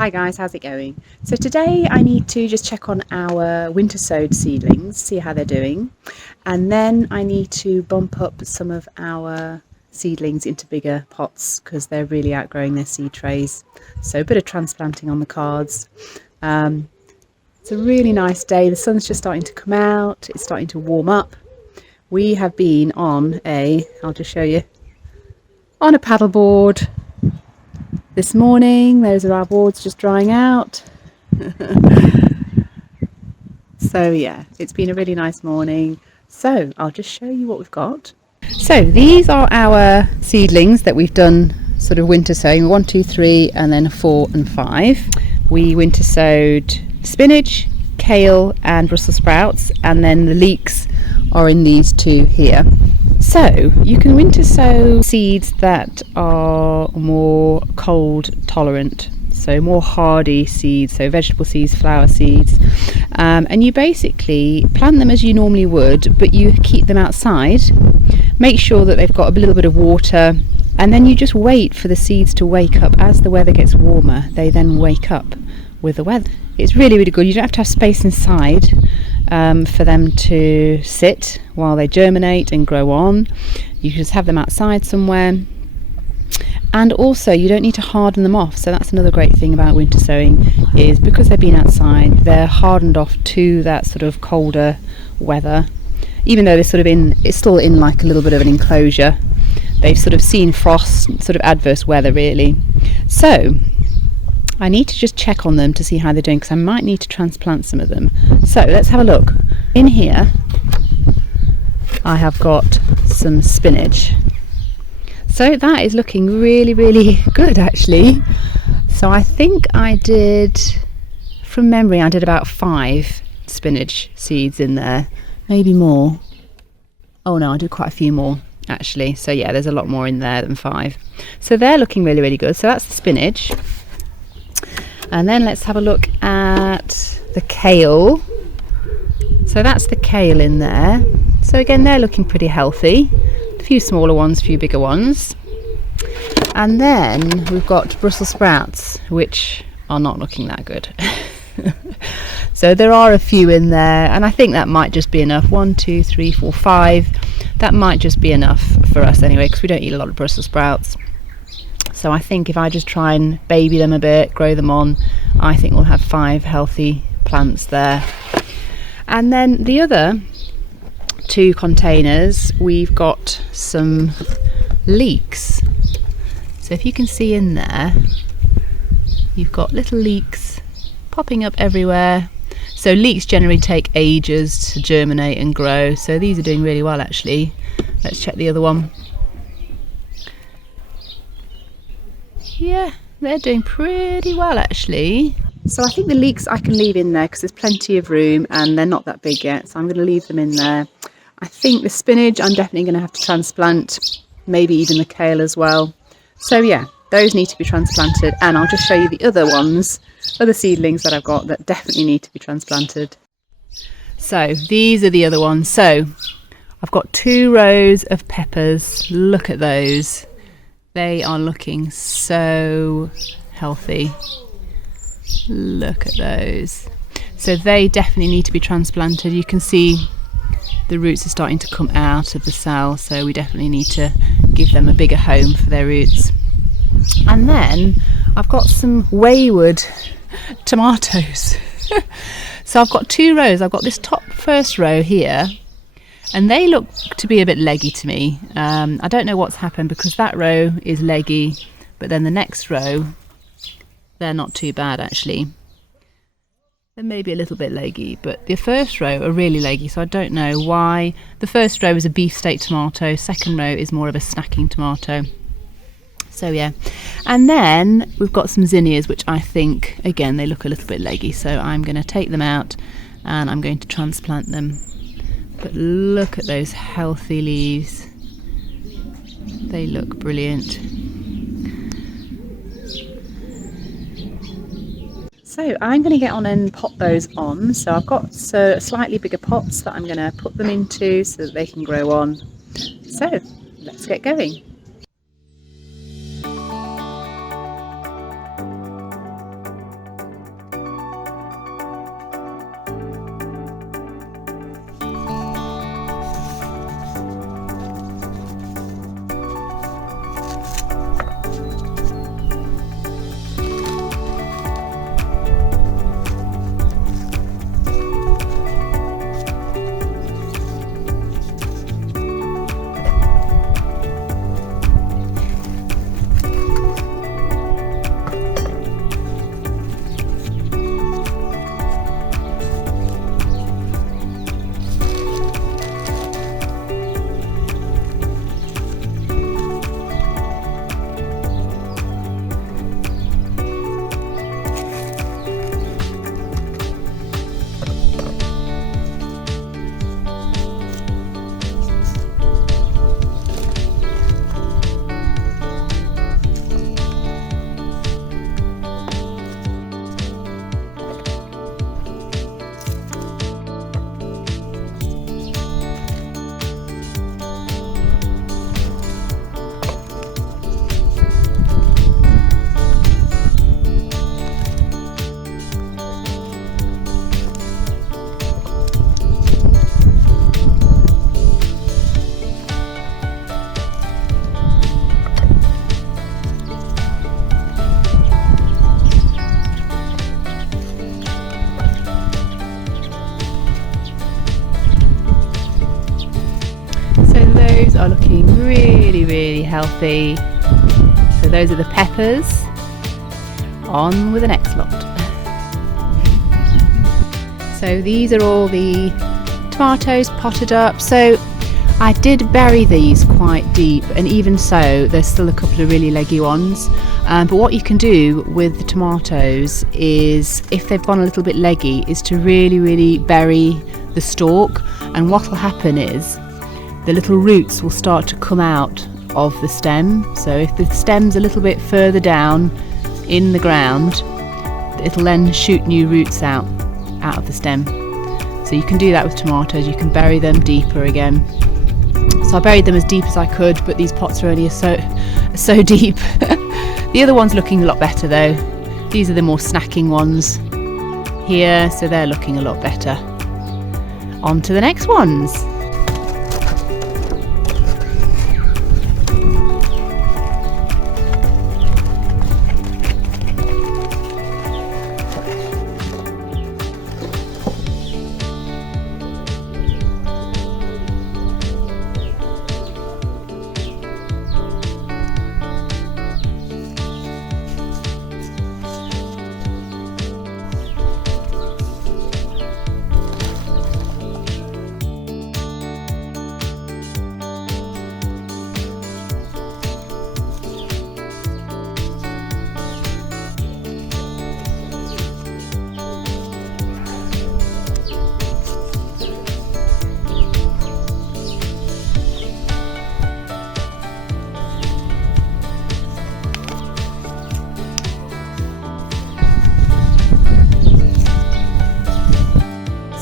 Hi guys, how's it going? So today I need to just check on our winter sowed seedlings, see how they're doing, and then I need to bump up some of our seedlings into bigger pots because they're really outgrowing their seed trays. So a bit of transplanting on the cards. It's a really nice day, the sun's just starting to come out, it's starting to warm up. We have been on I'll just show you, on a paddleboard this morning. Those are our boards just drying out. So yeah, it's been a really nice morning. So I'll just show you what we've got. So these are our seedlings that we've done sort of winter sowing, 1, 2, 3 and then 4 and 5. We winter sowed spinach, kale and Brussels sprouts, and then the leeks are in these two here. So you can winter sow seeds that are more cold tolerant, so more hardy seeds, so vegetable seeds, flower seeds, and you basically plant them as you normally would, but you keep them outside, make sure that they've got a little bit of water, and then you just wait for the seeds to wake up. As the weather gets warmer, they then wake up with the weather. It's really, really good. You don't have to have space inside for them to sit while they germinate and grow on. You just have them outside somewhere, and also you don't need to harden them off. So that's another great thing about winter sowing, is because they've been outside, they're hardened off to that sort of colder weather. Even though they're sort of it's still in like a little bit of an enclosure, they've sort of seen frost, sort of adverse weather really. So I need to just check on them to see how they're doing, because I might need to transplant some of them. So let's have a look. In here I have got some spinach. So that is looking really, really good actually. So I think I did, from memory, I did about 5 spinach seeds in there, maybe more. Oh no, I did quite a few more actually. So yeah, there's a lot more in there than 5. So they're looking really, really good. So that's the spinach. And then let's have a look at the kale. So that's the kale in there. So again, they're looking pretty healthy. A few smaller ones, a few bigger ones. And then we've got Brussels sprouts, which are not looking that good. So there are a few in there, and I think that might just be enough. 1, 2, 3, 4, 5. That might just be enough for us anyway, because we don't eat a lot of Brussels sprouts. So I think if I just try and baby them a bit, grow them on, I think we'll have 5 healthy plants there. And then the other 2 containers, we've got some leeks. So if you can see in there, you've got little leeks popping up everywhere. So leeks generally take ages to germinate and grow. So these are doing really well actually. Let's check the other one. Yeah, they're doing pretty well actually. So I think the leeks I can leave in there because there's plenty of room and they're not that big yet, so I'm going to leave them in there. I think the spinach I'm definitely going to have to transplant, maybe even the kale as well. So yeah, those need to be transplanted, and I'll just show you the other ones, other seedlings that I've got that definitely need to be transplanted. So these are the other ones. So I've got 2 rows of peppers. Look at those. They are looking so healthy. Look at those. So they definitely need to be transplanted. You can see the roots are starting to come out of the cell, so we definitely need to give them a bigger home for their roots. And then I've got some wayward tomatoes. So I've got 2 rows. I've got this first row here, and they look to be a bit leggy to me. I don't know what's happened, because that row is leggy, but then the next row, they're not too bad actually. They're maybe a little bit leggy, but the first row are really leggy, so I don't know why. The first row is a beefsteak tomato, second row is more of a snacking tomato. So yeah, and then we've got some zinnias, which I think, again, they look a little bit leggy, so I'm going to take them out and I'm going to transplant them. But look at those healthy leaves. They look brilliant. So I'm going to get on and pot those on. So I've got slightly bigger pots that I'm going to put them into so that they can grow on. So let's get going. are looking really, really healthy. So those are the peppers. On with the next lot. So these are all the tomatoes potted up. So I did bury these quite deep, and even so there's still a couple of really leggy ones. But what you can do with the tomatoes is, if they've gone a little bit leggy, is to really bury the stalk, and what will happen is the little roots will start to come out of the stem. So if the stem's a little bit further down in the ground, it'll then shoot new roots out of the stem. So you can do that with tomatoes. You can bury them deeper again. So I buried them as deep as I could, but these pots are only so deep. The other one's looking a lot better though. These are the more snacking ones here, so they're looking a lot better. On to the next ones.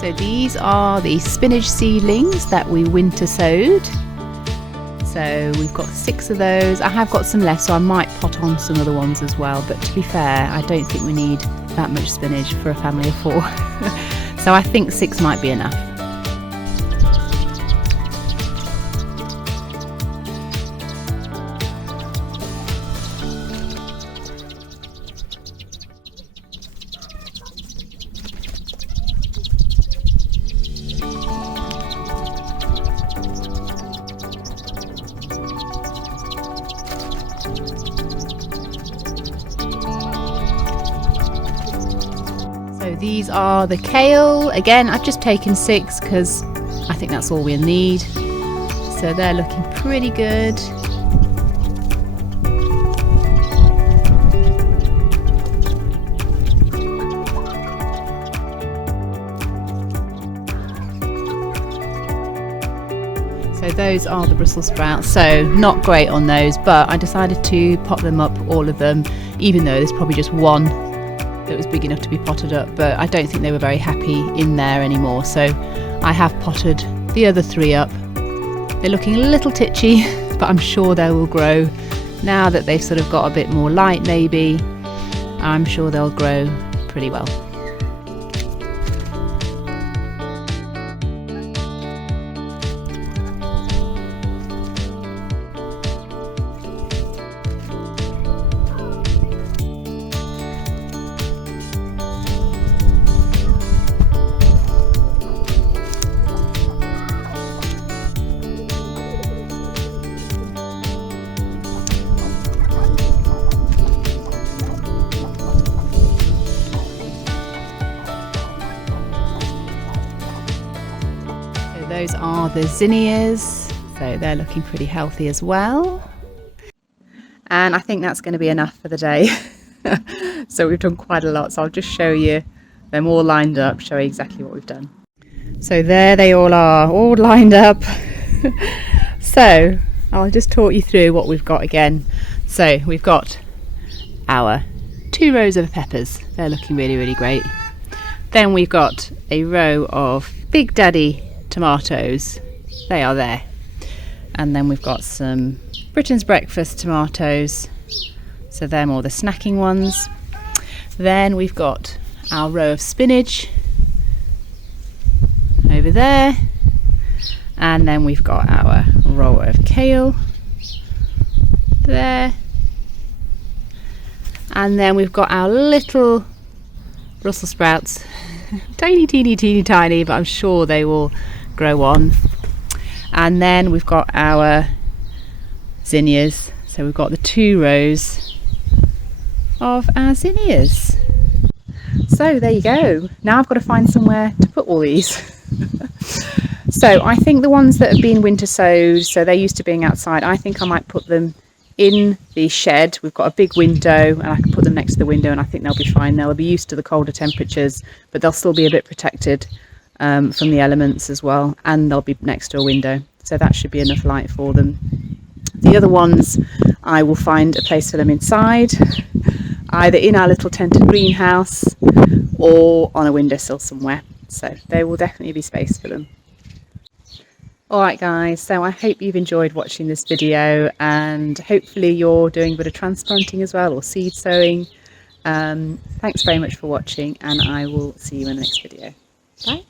So these are the spinach seedlings that we winter sowed. So we've got 6 of those. I have got some left, so I might pot on some other ones as well, but to be fair, I don't think we need that much spinach for a family of 4. So I think 6 might be enough. So these are the kale. Again, I've just taken 6 because I think that's all we'll need. So they're looking pretty good. So those are the Brussels sprouts. So not great on those, but I decided to pot them up, all of them, even though there's probably just one that was big enough to be potted up, but I don't think they were very happy in there anymore, so I have potted the other 3 up. They're looking a little titchy, but I'm sure they will grow now that they've sort of got a bit more light. Maybe I'm sure they'll grow pretty well. Those are the zinnias, so they're looking pretty healthy as well. And I think that's going to be enough for the day. So we've done quite a lot, so I'll just show you them all lined up, show you exactly what we've done. So there they all are, all lined up. So I'll just talk you through what we've got again. So we've got our 2 rows of peppers, they're looking really great. Then we've got a row of Big Daddy tomatoes, they are there. And then we've got some Britain's Breakfast tomatoes, so they're more the snacking ones. Then we've got our row of spinach over there, and then we've got our row of kale there, and then we've got our little Brussels sprouts, teeny tiny, but I'm sure they will grow on. And then we've got our zinnias. So we've got the 2 rows of our zinnias. So there you go. Now I've got to find somewhere to put all these. So I think the ones that have been winter sowed, so they're used to being outside, I think I might put them in the shed. We've got a big window and I can put them next to the window and I think they'll be fine. They'll be used to the colder temperatures, but they'll still be a bit protected from the elements as well, and they'll be next to a window, so that should be enough light for them. The other ones, I will find a place for them inside, either in our little tented greenhouse or on a windowsill somewhere, so there will definitely be space for them. Alright guys, so I hope you've enjoyed watching this video, and hopefully you're doing a bit of transplanting as well, or seed sowing. Thanks very much for watching, and I will see you in the next video. Bye.